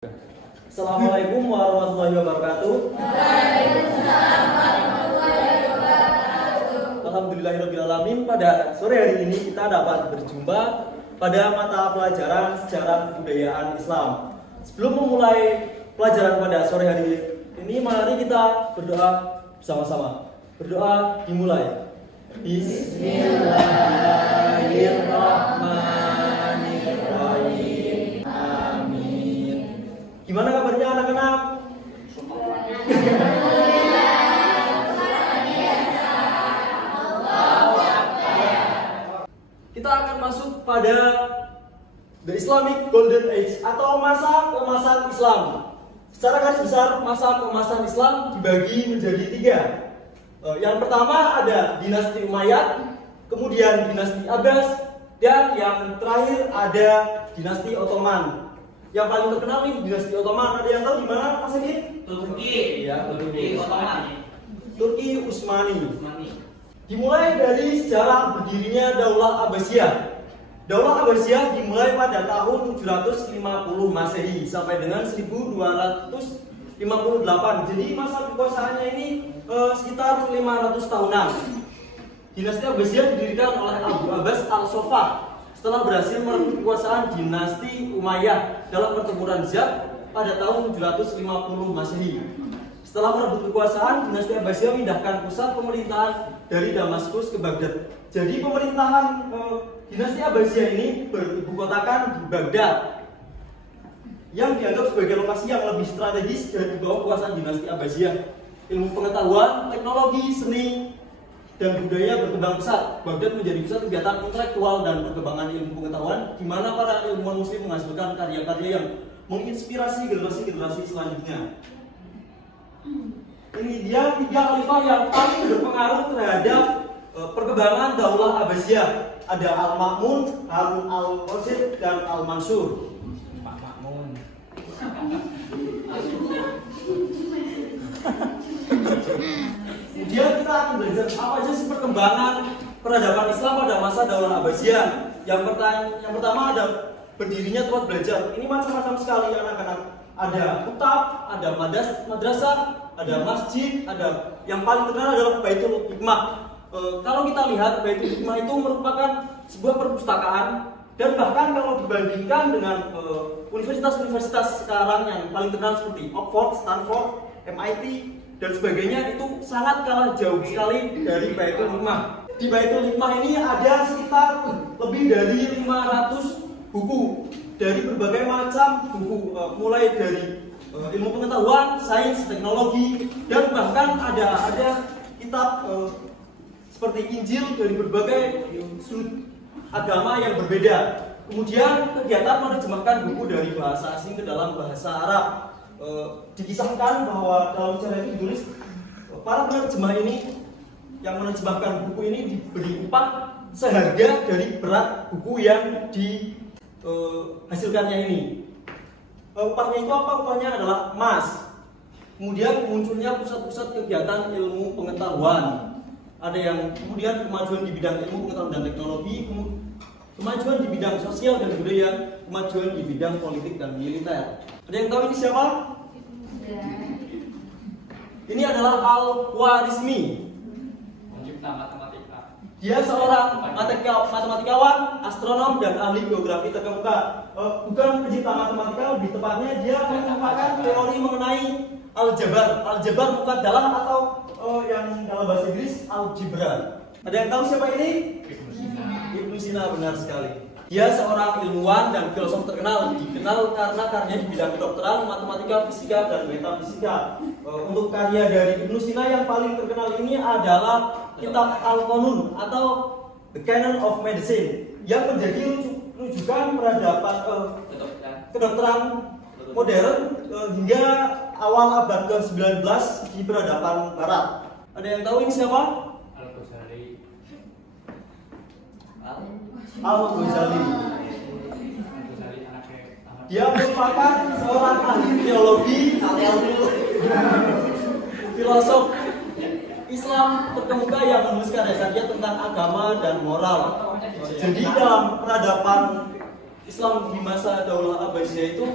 Assalamualaikum warahmatullahi wabarakatuh. Waalaikumsalam warahmatullahi wabarakatuh. Alhamdulillahirrahmanirrahim. Pada sore hari ini kita dapat berjumpa pada mata pelajaran sejarah kebudayaan Islam. Sebelum memulai pelajaran pada sore hari ini, mari kita berdoa bersama-sama. Berdoa dimulai. Bismillahirrahmanirrahim. Amin. Gimana kabarnya anak-anak? Kita akan masuk pada The Islamic Golden Age atau masa keemasan Islam. Secara garis besar, masa keemasan Islam dibagi menjadi tiga. Yang pertama ada dinasti Umayyad, kemudian dinasti Abbas, dan yang terakhir ada dinasti Ottoman. Yang paling terkenal nih dinasti Ottoman. Ada yang tahu di mana Mas Edi? Turki. Ya, Turki Ottoman. Turki Utsmani. Dimulai dari sejarah berdirinya Daulah Abbasiyah. Daulah Abbasiyah dimulai pada tahun 750 Masehi sampai dengan 1258. Jadi masa kekuasaannya ini sekitar 500 tahunan. Dinasti Abbasiyah didirikan oleh Abu Abbas Al-Sofah setelah berhasil merebut kekuasaan dinasti Umayyah dalam pertempuran Zab pada tahun 750 Masehi. Setelah merebut kekuasaan, dinasti Abbasiyah memindahkan pusat pemerintahan dari Damaskus ke Baghdad. Jadi pemerintahan dinasti Abbasiyah ini beribukotakan di Baghdad, yang dianggap sebagai lokasi yang lebih strategis dari bawah kekuasaan dinasti Abbasiyah. Ilmu pengetahuan, teknologi, seni, dan budaya berkembang pesat. Baghdad menjadi pusat kegiatan intelektual dan perkembangan ilmu pengetahuan, di mana para ilmuwan muslim menghasilkan karya-karya yang menginspirasi generasi-generasi selanjutnya. Ini dia tiga khalifah yang paling berpengaruh terhadap perkembangan Daulah Abbasiyah. Ada Al-Ma'mun, Harun Al-Rasyid, dan Al-Mansur. Pak Makmun. Kemudian kita akan belajar apa aja sih perkembangan peradaban Islam pada masa Daulah Abbasiyah. Yang pertama ada berdirinya tempat belajar. Ini macam-macam sekali anak-anak. Ada kutab, ada madrasah, ada masjid, ada yang paling terkenal adalah Baitul Hikmah. Kalau kita lihat Baitul Hikmah itu merupakan sebuah perpustakaan, dan bahkan kalau dibandingkan dengan universitas-universitas sekarang yang paling terkenal seperti Oxford, Stanford, MIT dan sebagainya, itu sangat kalah jauh sekali dari Baitul Hikmah. Di Baitul Hikmah ini ada sekitar lebih dari 500 buku dari berbagai macam buku, mulai dari ilmu pengetahuan, sains, teknologi, dan bahkan ada kitab seperti Injil dari berbagai sudut agama yang berbeda. Kemudian kegiatan menerjemahkan buku dari bahasa asing ke dalam bahasa Arab. Dikisahkan bahwa dalam sejarah itu ditulis para penerjemah ini yang menerjemahkan buku ini diberi upah seharga dari berat buku yang dihasilkannya ini. Upahnya itu apa? Upahnya adalah emas. Kemudian munculnya pusat-pusat kegiatan ilmu pengetahuan. Ada yang kemudian kemajuan di bidang ilmu pengetahuan dan teknologi, kemajuan di bidang sosial dan budaya, kemajuan di bidang politik dan militer. Ada yang tahu ini siapa? Ini adalah Al-Khwarizmi. Pencipta matematika. Dia seorang matematikawan, astronom, dan ahli geografi terkemuka. Bukan pencipta matematika, lebih tepatnya dia mengembangkan teori mengenai aljabar. Aljabar mukaddalah atau yang dalam bahasa Inggris algebra. Ada yang tahu siapa ini? Ibnu Sina, benar sekali. Dia seorang ilmuwan dan filosof terkenal, dikenal karena karyanya di bidang kedokteran, matematika, fisika, dan metafisika. Untuk karya dari Ibnu Sina yang paling terkenal ini adalah kitab Al-Qanun atau The Canon of Medicine, yang menjadi rujukan peradaban kedokteran modern hingga awal abad ke-19 di peradaban barat. Ada yang tahu ini siapa? Al-Ghazali. Al-Ghazali. Al-Ghazali anaknya Ahmad. Dia merupakan seorang ahli teologi, filosof Islam terkemuka yang menulis karya-karya tentang agama dan moral. Jadi dalam peradaban Islam di masa Daulah Abbasiyah itu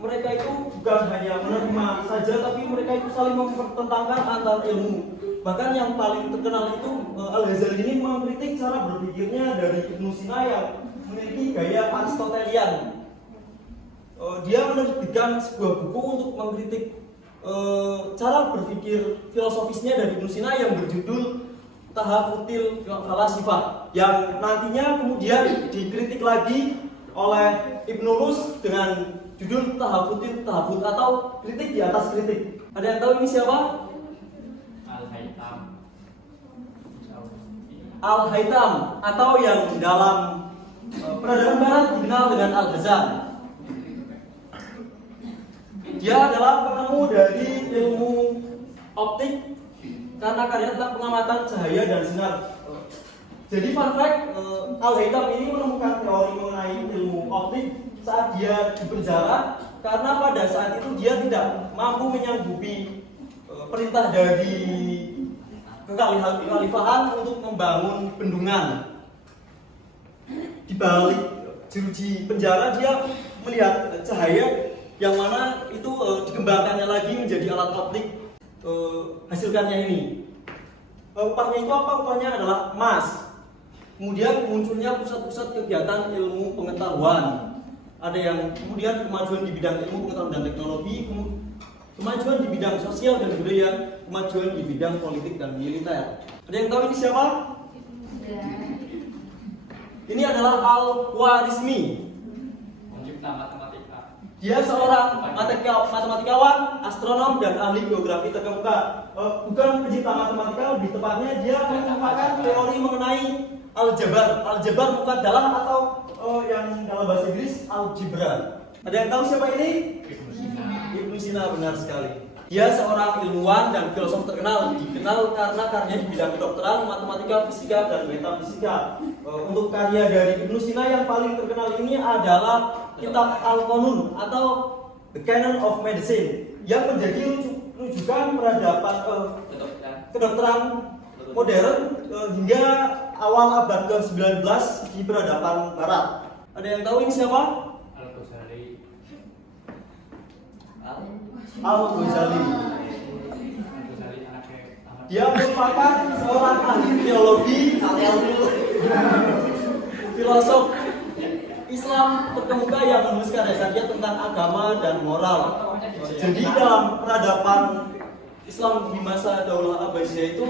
mereka itu bukan hanya menerima saja, tapi mereka itu saling mempertentangkan antar ilmu. Bahkan yang paling terkenal itu Al-Ghazali ini mengkritik cara berpikirnya dari Ibnu Sina yang memiliki gaya Aristotelian. Dia menerbitkan sebuah buku untuk mengkritik cara berpikir filosofisnya dari Ibnu Sina yang berjudul Tahafutil Falasifah, yang nantinya kemudian dikritik lagi oleh Ibnu Rus dengan judul Tahafutil Tahafut atau kritik di atas kritik. Ada yang tahu ini siapa? Al-Haytham. Al-Haytham, atau yang dalam peradaban barat dikenal dengan Al-Ghazali. Dia adalah penemu dari ilmu optik karena karyanya tentang pengamatan cahaya dan sinar. Jadi fun fact, Al-Haytham ini menemukan teori mengenai ilmu optik saat dia di penjara, karena pada saat itu dia tidak mampu menyanggupi perintah dari kekhalifahan untuk membangun bendungan. Di balik jeruji penjara dia melihat cahaya yang mana itu dikembangkannya lagi menjadi alat optik hasilkannya ini. Upahnya itu apa? Upahnya adalah emas. Kemudian munculnya pusat-pusat kegiatan ilmu pengetahuan. Ada yang kemudian kemajuan di bidang ilmu pengetahuan dan teknologi, kemajuan di bidang sosial dan budaya, kemajuan di bidang politik dan militer. Ada yang tahu ini siapa? Ini adalah Al-Khwarizmi. Pencipta matematika. Dia seorang matematikawan, astronom, dan ahli geografi terkemuka. Bukan pencipta matematika, lebih tepatnya dia mengembangkan teori mengenai aljabar. Aljabar mukaddalah atau yang dalam bahasa Inggris algebra. Ada yang tahu siapa ini? Ibnu Sina. Ibnu Sina, benar sekali. Dia seorang ilmuwan dan filosof terkenal, dikenal karena karyanya di bidang kedokteran, matematika, fisika, dan metafisika. Untuk karya dari Ibnu Sina yang paling terkenal ini adalah Kitab Al-Qanun atau The Canon of Medicine, yang menjadi rujukan peradaban kedokteran modern hingga awal abad ke-19 di peradaban barat. Ada yang tahu ini siapa? Al-Ghazali. Al-Ghazali. Al-Ghazali anaknya Ahmad. Dia merupakan seorang ahli teologi, filosof Islam terkemuka yang menulis karya-karya tentang agama dan moral. Jadi dalam peradaban Islam di masa Daulah Abbasiyah itu,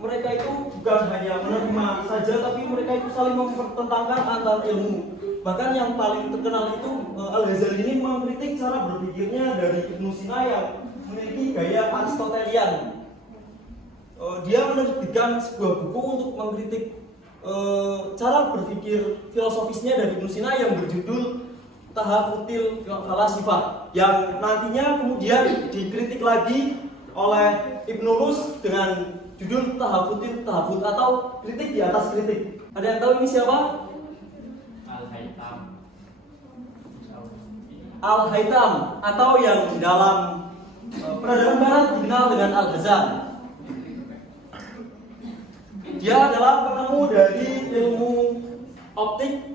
mereka itu bukan hanya menerima saja, tapi mereka itu saling mempertentangkan antar ilmu. Bahkan yang paling terkenal itu Al-Ghazali ini mengkritik cara berpikirnya dari Ibnu Sina yang memiliki gaya Aristotelian. Dia menerbitkan sebuah buku untuk mengkritik cara berpikir filosofisnya dari Ibnu Sina yang berjudul Tahafutil Falasifah, yang nantinya kemudian dikritik lagi oleh Ibnu Rus dengan judul Tahafutil Tahafut atau kritik di atas kritik. Ada yang tahu ini siapa? Al-Haytham. Al-Haytham, atau yang dalam peradaban barat dikenal dengan Al-Ghazali. Dia adalah penemu dari ilmu optik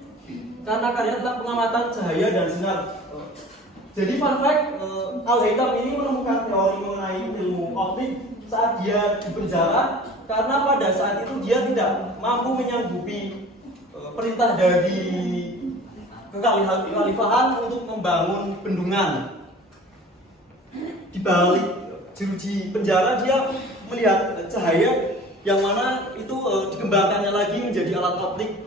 karena karyanya tentang pengamatan cahaya dan sinar. Jadi fun fact, Al-Haytham ini menemukan teori mengenai ilmu optik saat dia di penjara, karena pada saat itu dia tidak mampu menyanggupi perintah dari kekhalifahan untuk membangun bendungan. Di balik jeruji penjara dia melihat cahaya yang mana itu dikembangkannya lagi menjadi alat optik